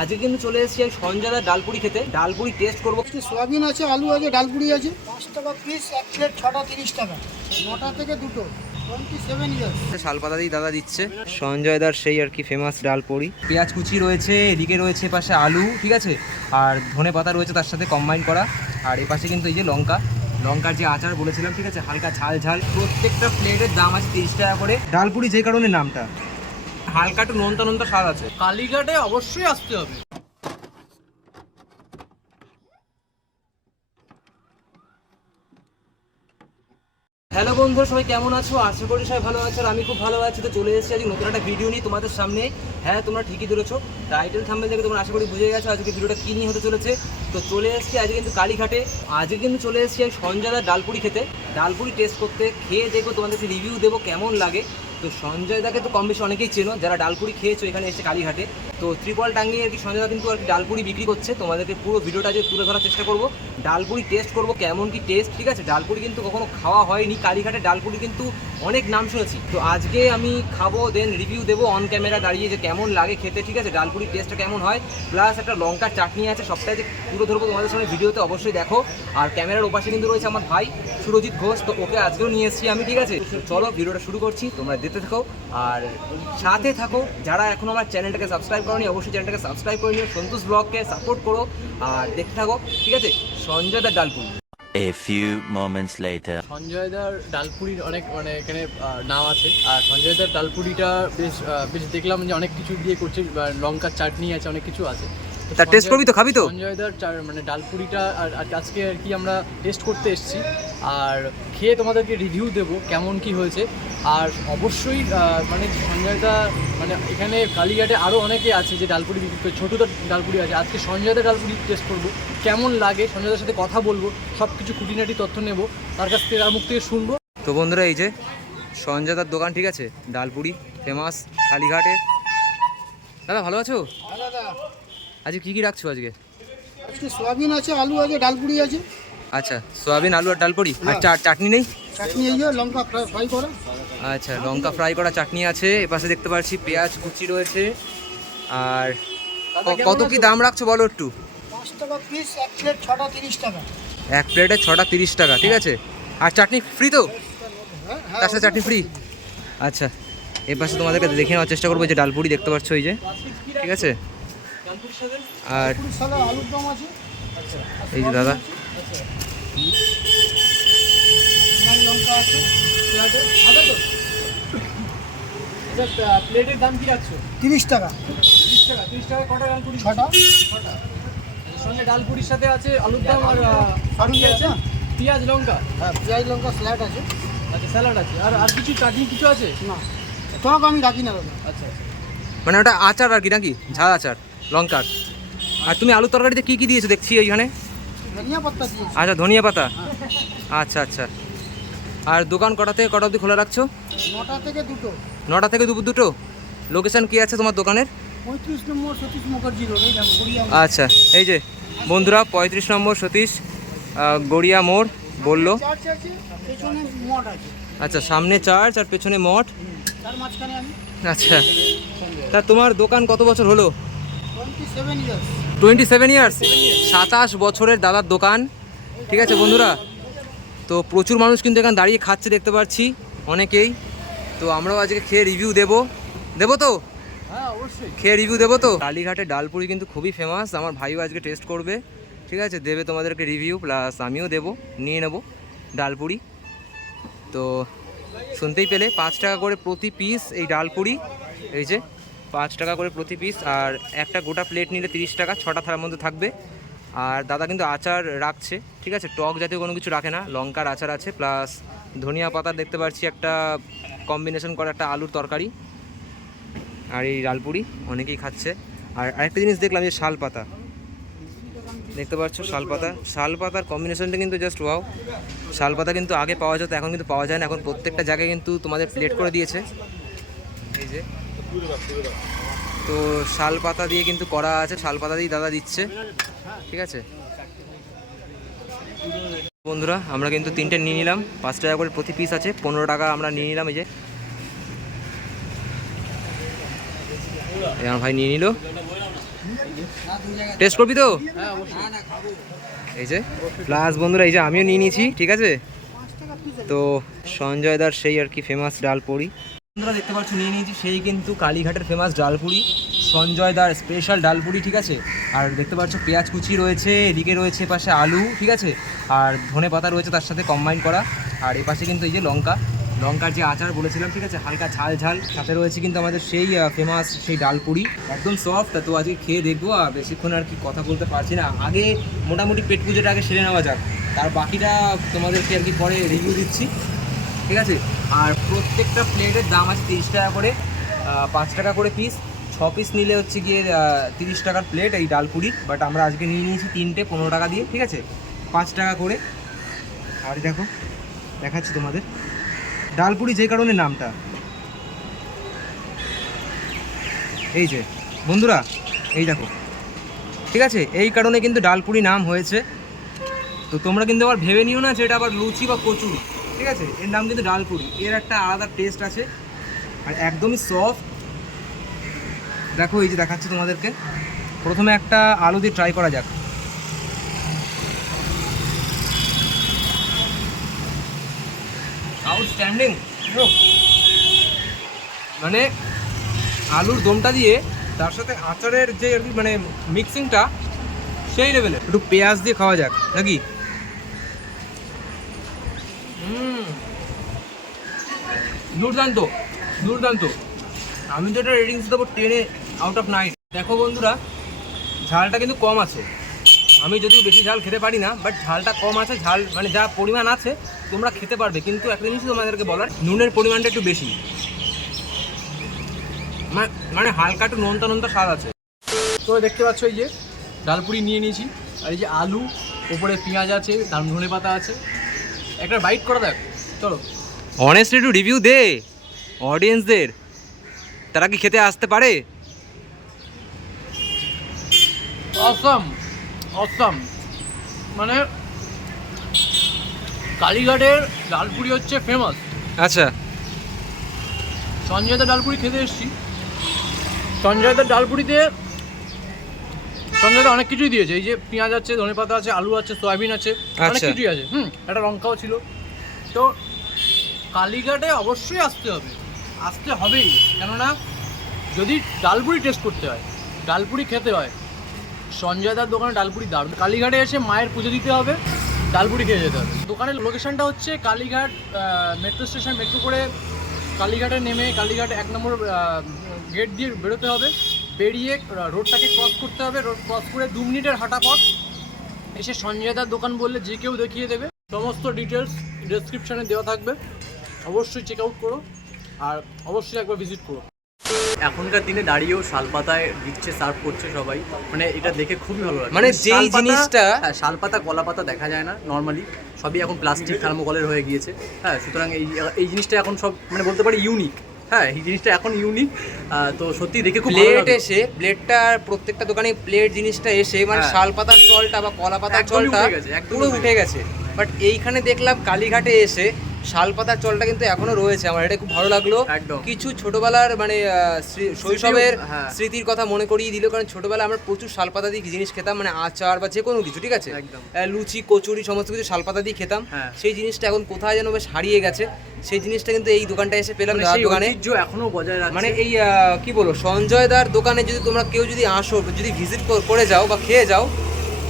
আজকে কিন্তু চলে এসেছি আমি সঞ্জয়দার ডালপুরি খেতে। ডালপুরি টেস্ট করব। সোয়াবিন আছে আলু আছে ডালপুরি আছে। পাঁচ টাকা পিস এক প্লেট ছটা তিরিশ টাকা। নটা থেকে দুটো শালপাতা দিয়ে দাদা দিচ্ছে। সঞ্জয়দার সেই আর কি ফেমাস ডালপুরি। পেঁয়াজ কুচি রয়েছে এদিকে রয়েছে পাশে আলু ঠিক আছে? আর ধনে পাতা রয়েছে তার সাথে কম্বাইন করা। আর এ পাশে কিন্তু এই যে লঙ্কা। লঙ্কার যে আচার বলেছিলাম ঠিক আছে? হালকা ঝাল ঝাল। প্রত্যেকটা প্লেটের দাম আছে তিরিশ টাকা করে। ডালপুরি যে কারণে নামটা। হালকা একটু নোনতা নোনতা স্বাদ আছে। কালীঘাটে অবশ্যই আসতে হবে। হ্যালো বন্ধু সবাই কেমন আছো? আশা করি সবাই ভালো আছো আর আমি খুব ভালো আছি। তো চলে এসেছি আজকে নতুন একটা ভিডিও নিয়ে তোমাদের সামনে। হ্যাঁ তোমরা ঠিকই ধরেছো। টাইটেল থাম্বেল থেকে তোমরা আশা করি বুঝে গেছো আজকে ভিডিওটা কী নিয়ে হতে চলেছে। তো চলে এসেছি আজকে কিন্তু কালীঘাটে। আজকে কিন্তু চলে এসেছি আমি সঞ্জয়দার ডালপুরি খেতে। ডালপুরি টেস্ট করতে খেয়ে দেখব তোমাদেরকে রিভিউ দেবো কেমন লাগে। তো সঞ্জয় দাকে তো কম বেশি অনেকেই চেনো, যারা ডালপুরি খেয়েছো এখানে এসে কালীঘাটে তো ত্রিপল টাঙ্গিয়ে আর কি সঞ্জয় দা কিন্তু আর কি ডালপুরি বিক্রি করছে। তোমাদেরকে পুরো ভিডিওটা যে তুলে ধরার চেষ্টা করব। ডালপুরি টেস্ট করব, কেমন কি টেস্ট ঠিক আছে? ডালপুরি কিন্তু কখনো খাওয়া হয়নি। কালীঘাটে ডালপুরি কিন্তু অনেক নাম শুনেছি। তো আজকে আমি খাব দেন রিভিউ দেবো অন ক্যামেরা দাঁড়িয়ে যে কেমন লাগে খেতে, ঠিক আছে? ডালপুরি টেস্টটা কেমন হয়? প্লাস একটা লঙ্কার চাটনি আছে, সবটাই যে পুরো ধরবো তোমাদের সামনে ভিডিওতে অবশ্যই দেখো। আর ক্যামেরার ওপাশে কিন্তু রয়েছে আমার ভাই সুরজিৎ ঘোষ, তো ওকে আজকেও নিয়ে এসেছি আমি, ঠিক আছে? চলো, ভিডিওটা শুরু করছি। তোমরা দেখতে থাকো। আর সাথে থাকো যারা এখন আমার চ্যানেলটাকে সাবস্ক্রাইব করনি অবশ্যই চ্যানেলটাকে সাবস্ক্রাইব করে নিও সন্তোষ ব্লগকে সাপোর্ট করো আর দেখতে থাকো ঠিক আছে? সঞ্জয় দা dal puri. A few moments later. সঞ্জয়দার ডালপুরির অনেক মানে এখানে নাম আছে। আর সঞ্জয়দার ডালপুরিটা বেশ বেশ দেখলাম যে অনেক কিছু দিয়ে করছে লঙ্কার চাটনি আছে অনেক কিছু আছে। তো টেস্ট করবি তো খাবি তো? সঞ্জয়দার মানে ডালপুরিটা আর আজকে আর কি আমরা টেস্ট করতে এসেছি। আর খেয়ে তোমাদেরকে রিভিউ দেব কেমন কি হয়েছে। আর অবশ্যই মানে সঞ্জয়দা মানে এখানে কালীঘাটে আরও অনেকে আছে যে ডালপুরি বিক্রি করে ছোটোদার ডালপুরি আছে। আজকে সঞ্জয়দা ডালপুরি টেস্ট করব। কেমন লাগে? সঞ্জয়দার সাথে কথা বলব। সব কিছু খুঁটিনাটি তথ্য নেব। তার কাছ থেকে তার মুখ থেকে শুনব। তো বন্ধুরা এই যে সঞ্জয় দার দোকান ঠিক আছে? ডালপুরি ফেমাস কালীঘাটে। দাদা ভালো আছো? দাদা। আজকে কী কী রাখছো আজকে? আজকে সোয়াবিন আছে আলু আছে ডালপুরি আছে। আচ্ছা সয়াবিন আলু আর ডালপুরি আর চাটনি নেই? চাটনি এই লঙ্কা ফ্রাই করা। আচ্ছা লঙ্কা ফ্রাই করা চাটনি আছে এপাশে দেখতে পাচ্ছি পেঁয়াজ কুচি রয়েছে। আর কত কি দাম রাখছো বলো একটু? এক প্লেট ছটা তিরিশ টাকা। এক প্লেটে ছটা তিরিশ টাকা ঠিক আছে? আর চাটনি ফ্রি তো? হ্যাঁ হ্যাঁ তার সাথে চাটনি ফ্রি আচ্ছা এর পাশে তোমাদেরকে দেখে নেওয়ার চেষ্টা করব যে ডালপুরি দেখতে পাচ্ছ এই যে। ঠিক আছে? আর এই যে দাদা। প্লেটের দাম কি রাখছো তিরিশ টাকা। তিরিশ টাকা তিরিশ টাকা কটা ডালপুরি ছটা। ছটা সঙ্গে সাথে আছে আলুর দম আর আছে পেঁয়াজ লঙ্কা হ্যাঁ পেঁয়াজ লঙ্কা স্যালাড আছে। আচ্ছা স্যালাড আছে আর আর কিছু চাটনি কিছু আছে না টক আমি রাখি না দাদা। আচ্ছা আচ্ছা মানে ওটা আচার আর কি নাকি? ঝাল আচার? লঙ্কার আর তুমি আলু তরকারিতে কি কি দিয়েছ দেখছি ওইখানে আচ্ছা ধনিয়া পাতা। আচ্ছা আচ্ছা। আর দোকান কটা থেকে কটা অবধি খোলা রাখছো? নটা থেকে দুটো। নটা থেকে দুপুর দুটো? লোকেশন কি আছে তোমার দোকানের? আচ্ছা এই যে বন্ধুরা পঁয়ত্রিশ নম্বর সতীশ গড়িয়া মোড় বলল। আচ্ছা সামনে চার্চ আর পেছনে মঠ। আচ্ছা। তা তোমার দোকান কত বছর হলো? টোয়েন্টি সেভেন ইয়ার্স সাতাশ বছরের দাদার দোকান। ঠিক আছে বন্ধুরা? তো প্রচুর মানুষ কিন্তু এখানে দাঁড়িয়ে খাচ্ছে দেখতে পাচ্ছি অনেকেই। তো আমরাও আজকে খেয়ে রিভিউ দেবো। দেবো তো? হ্যাঁ খেয়ে রিভিউ দেবো তো? কালীঘাটের ডালপুরি কিন্তু খুবই ফেমাস আমার ভাইও আজকে টেস্ট করবে। ঠিক আছে দেবে তোমাদেরকে রিভিউ প্লাস আমিও দেবো নিয়ে নেব ডালপুরি। তো শুনতেই পেলে পাঁচ টাকা করে প্রতি পিস এই ডালপুরি। এই যে পাঁচ টাকা করে প্রতি পিস আর একটা গোটা প্লেট নিলে তিরিশ টাকা, ছটা থালার মধ্যে থাকবে। আর দাদা কিন্তু আচার রাখছে, ঠিক আছে? টক জাতীয় কোনো কিছু রাখে না, লঙ্কার আচার আছে প্লাস ধনিয়া পাতা দেখতে পাচ্ছি একটা কম্বিনেশন করা একটা আলুর তরকারি আর এই ডালপুরি, অনেকেই খাচ্ছে। আর আরেকটা জিনিস দেখলাম যে শাল পাতা। দেখতে পাচ্ছ শাল পাতা? শাল পাতার কম্বিনেশনটা কিন্তু জাস্ট ওয়াও শাল পাতা কিন্তু আগে পাওয়া যেত, এখন কিন্তু পাওয়া যায় না। এখন প্রত্যেকটা জায়গায় কিন্তু তোমাদের প্লেট করে দিয়েছে। এই যে। তো শাল পাতা দিয়ে কিন্তু করা আছে, শাল পাতা দিয়ে দাদা দিচ্ছে। ঠিক আছে? বন্ধুরা, আমরা কিন্তু তিনটে নিয়ে নিলাম। পাঁচ টাকা করে প্রতি পিস আছে, পনেরো টাকা আমরা নিয়ে নিলাম এই যে। আমার ভাই নিয়ে নিল। টেস্ট করবি তো? এই যে প্লাস বন্ধুরা, এই যে আমিও নিয়ে নিয়েছি, ঠিক আছে? তো সঞ্জয় দার সেই আর কি ফেমাস ডালপুরি বন্ধুরা দেখতে পাচ্ছ, নিয়ে নিয়েছি সেই কিন্তু কালীঘাটের ফেমাস ডালপুরি। সঞ্জয় দার স্পেশাল ডালপুরি, ঠিক আছে? আর দেখতে পাচ্ছ, পেঁয়াজ কুচি রয়েছে, এদিকে রয়েছে পাশে আলু, ঠিক আছে? আর ধনে পাতা রয়েছে তার সাথে কম্বাইন করা। আর এই পাশে কিন্তু এই যে লঙ্কা। লঙ্কার যে আচার বলেছিলাম, ঠিক আছে? হালকা ঝাল ঝাল। সাথে রয়েছে কিন্তু আমাদের সেই ফেমাস সেই ডালপুরি। একদম সফট তো আজকে খেয়ে দেখব। আর বেশিক্ষণ আর কি কথা বলতে পারছি না। আগে মোটামুটি পেট পুজোটা আগে সেরে নেওয়া যাক। তার বাকিটা তোমাদেরকে আর কি পরে রিভিউ দিচ্ছি। ঠিক আছে? আর প্রত্যেকটা প্লেটের দাম আছে তিরিশ টাকা করে। পাঁচ টাকা করে পিস ছ পিস নিলে হচ্ছে গিয়ে তিরিশ টাকার প্লেট এই ডালপুরি। বাট আমরা আজকে নিয়ে নিয়েছি তিনটে, পনেরো টাকা দিয়ে, ঠিক আছে? পাঁচ টাকা করে। আর দেখো, দেখাচ্ছি তোমাদের। ডালপুরি যে কারণে নামটা। এই যে, বন্ধুরা, এই দেখো। ঠিক আছে? এই কারণে কিন্তু ডালপুরি নাম হয়েছে। তো তোমরা কিন্তু আবার ভেবে নিও না যে এটা আবার লুচি বা কচুরি। ঠিক আছে? এর নাম কিন্তু ডালপুরি। এর একটা আলাদা টেস্ট আছে, আর একদমই সফট দেখো, এই যে দেখাচ্ছি তোমাদেরকে। প্রথমে একটা আলু দিয়ে ট্রাই করা যাক। আউটস্ট্যান্ডিং মানে আলুর দমটা দিয়ে তার সাথে আচারের যে মানে মিক্সিংটা সেই লেভেলে একটু পেঁয়াজ দিয়ে খাওয়া যাক, নাকি? দুর্দান্ত দুর্দান্ত। আমি তো এটা রেটিংস দেবো টেনে আউট অফ নাইন দেখো বন্ধুরা, ঝালটা কিন্তু কম আছে। আমি যদিও বেশি ঝাল খেতে পারি না বাট ঝালটা কম আছে, ঝাল মানে যা পরিমাণ আছে, তোমরা খেতে পারবে। কিন্তু একটা জিনিস তোমাদেরকে বলার, নুনের পরিমাণটা একটু বেশি। মানে হালকা একটু নোনতা নোনতা স্বাদ আছে। তো দেখতে পাচ্ছ এই যে, ডালপুরি নিয়ে নিয়েছি। আর এই যে আলু, ওপরে পেঁয়াজ আছে ধনে পাতা আছে। একটা বাইট করা দেখ। চলো। অনেস্টলি একটু রিভিউ দে অডিয়েন্সদের তারা কি খেতে আসতে পারে? অসম অসম মানে কালীঘাটের ডালপুরি হচ্ছে ফেমাস আচ্ছা। সঞ্জয়দার ডালপুরি খেতে এসেছি। সঞ্জয়দার ডালপুরিতে সঞ্জয়দা অনেক কিছুই দিয়েছে। এই যে পেঁয়াজ আছে ধনে পাতা আছে আলু আছে সয়াবিন আছে অনেক আচ্ছা। কিছুই আছে। হুম একটা লঙ্কাও ছিল। তো কালীঘাটে অবশ্যই আসতে হবে। আসতে হবেই। কেননা যদি ডালপুরি টেস্ট করতে হয় ডালপুরি খেতে হয় সঞ্জয়দার দোকানে ডালপুরি দারুণ। কালীঘাটে এসে মায়ের পুজো দিতে হবে ডালপুরি খেয়ে যেতে হবে। দোকানের লোকেশনটা হচ্ছে কালীঘাট মেট্রো স্টেশন মেট্রো করে কালীঘাটে নেমে কালীঘাট এক নম্বর গেট দিয়ে বেরোতে হবে। বেরিয়ে রোডটাকে ক্রস করতে হবে। রোড ক্রস করে দু মিনিটের হাঁটা পথ এসে সঞ্জয়দার দোকান বললে যে কেউ দেখিয়ে দেবে। সমস্ত ডিটেলস ডেসক্রিপশানে দেওয়া থাকবে। অবশ্যই চেক আউট করো আর অবশ্যই একবার ভিজিট করো। এখনকার দিনে দাঁড়িয়েও শালপাতায় দিচ্ছে সার্ভ করছে সবাই। মানে এটা দেখে খুবই ভালো লাগে মানে যেই শালপাতা- জিনিসটা- হ্যাঁ শালপাতা কলা পাতা দেখা যায় না নর্মালি সবই এখন প্লাস্টিক থার্মোকলের হয়ে গিয়েছে। হ্যাঁ সুতরাং এই এই জিনিসটা এখন সব মানে বলতে পারি ইউনিক হ্যাঁ এই জিনিসটা এখন ইউনিক তো সত্যি দেখে খুব প্লেট এসে প্লেটটা প্রত্যেকটা দোকানে প্লেট জিনিসটা এসে মানে হ্যাঁ। শাল পাতার চলটা বা কলা পাতার চলটা পুরো উঠে গেছে। বাট এইখানে দেখলাম কালীঘাটে এসে শাল পাতার চলটা কিন্তু এখনও রয়েছে আমার এটা খুব ভালো লাগল। কিছু ছোটবেলার মানে শৈশবের হ্যাঁ। স্মৃতির কথা মনে করিয়ে দিল কারণ ছোটবেলায় আমরা প্রচুর শালপাতা দিয়ে জিনিস খেতাম মানে আচার বা যে কোনো কিছু ঠিক আছে? লুচি কচুরি সমস্ত কিছু শালপাতা দিয়ে খেতাম। হ্যাঁ। সেই জিনিসটা এখন কোথায় যেন বেশ হারিয়ে গেছে। সেই জিনিসটা কিন্তু এই দোকানটা এসে পেলাম মানে দাদার দোকানে। এখনও বজায় রাখছে। মানে এই কি বলব সঞ্জয় দার দোকানে যদি তোমরা কেউ যদি আসো যদি ভিজিট করে যাও বা খেয়ে যাও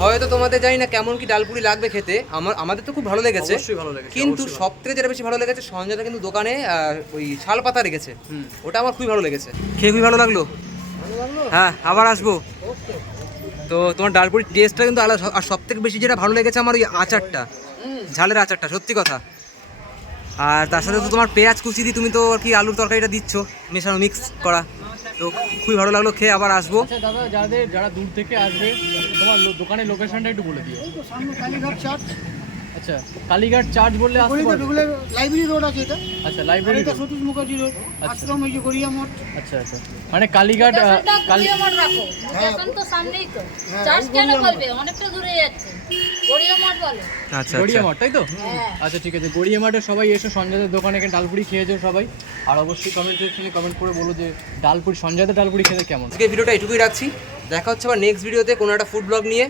হয়তো তোমাদের জানি না কেমন কি ডালপুরি লাগবে খেতে। আমার আমাদের তো খুব ভালো লেগেছে। ভালো লেগেছে, কিন্তু সব থেকে যেটা বেশি ভালো লেগেছে সঞ্জয় দা কিন্তু দোকানে ওই শাল পাতা রেখেছে। ওটা আমার খুবই ভালো লেগেছে। খেয়ে খুবই ভালো লাগল? হ্যাঁ আবার আসব। তো তোমার ডালপুরির টেস্টটা কিন্তু আলাদা। আর সব থেকে বেশি যেটা ভালো লেগেছে আমার ওই আচারটা ঝালের আচারটা সত্যি কথা। আর তার সাথে তো তোমার পেঁয়াজ কুচি দিয়ে তুমি তো আর কি আলুর তরকারিটা দিচ্ছ মেশানো মিক্স করা। তো খুবই ভালো লাগল খেয়ে আবার আসব। আচ্ছা দাদা যাদের যারা দূর থেকে আসবে তোমার দোকানের লোকেশনটা একটু বলে দিও। এই কালীঘাট আচ্ছা কালীঘাট চার্চ বললে আসতে পারবে? লাইব্রেরি রোড আছে এটা। আচ্ছা লাইব্রেরি এটা সতীশ মুখার্জি রোড আশ্রম এই যে গড়িয়া মঠ। আচ্ছা আচ্ছা। মানে কালীঘাট আহ, স্টেশনটা কালী গড়িয়া মাঠ রাখো। স্টেশন তো সামনেই তো। চার্জ কেন বলবে? অনেকটা দূরে যাচ্ছে আচ্ছা গড়িয়া আচ্ছা। মাঠ তাই তো? হ্যাঁ। আচ্ছা ঠিক আছে। গড়িয়া মাঠে সবাই এসে সঞ্জয়দের দোকানে এখানে ডালপুরি খেয়েছো সবাই। আর অবশ্যই কমেন্ট সেকশনে কমেন্ট করে বলো যে ডালপুরি সঞ্জয়দের ডালপুরি খেতে কেমন? আজকে ভিডিওটা এটুকুই রাখছি। দেখা হচ্ছে আবার নেক্সট ভিডিওতে কোনো একটা ফুড ব্লগ নিয়ে।